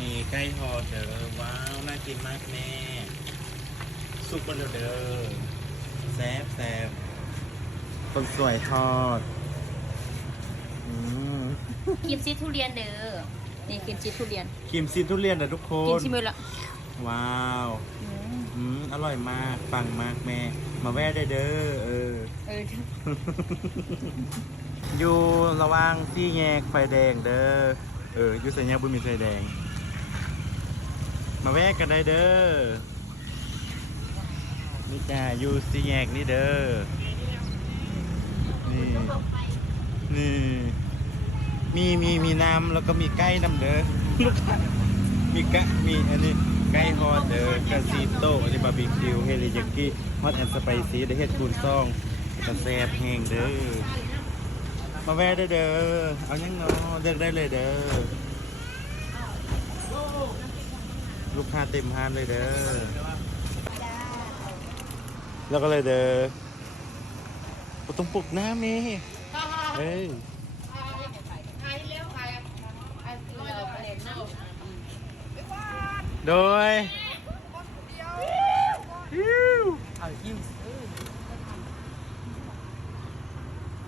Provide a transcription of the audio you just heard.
นี้ใกล้ทอดเด้อว้าวน่ากินมากแม่ซุปบนเด้อแซ่บแซ่บคนสวยทอดครีมชีสทุเรียนเด้อนี่ครีมชีสทุเรียน ครีมซีทุเรียนนะทุกค กิน น ชิมเลยละ ว้าวอร่อยมากปังมากแม่มาแวะได้เด้อเออ อยู่ระหว่างสี่แยกไฟแดงเด้ออยู่สี่แยกบุญมีไฟแดงมาแวะกันได้เด้อนี่จ้าอยู่สี่แยกนี่เด้อนี่มีน้ำแล้วก็มีไก่น้ำเด้อลูกค้ามีอันนี้ไก่ฮอตเด้อกาซิโต้อันนี้บาร์บีคิวเฮลิยากิฮอตแอนด์สไปซี่ได้เฮ็ดคูณซองกระแซบแห้งเด้อมาแวะได้เด้อเอายังเนาะเลือกได้เลยเด้อลูกค้าเต็มห้านเลยเด้อแล้วก็เลยเด้อต้องปลุกหน้าเมย์เฮ้ยโดย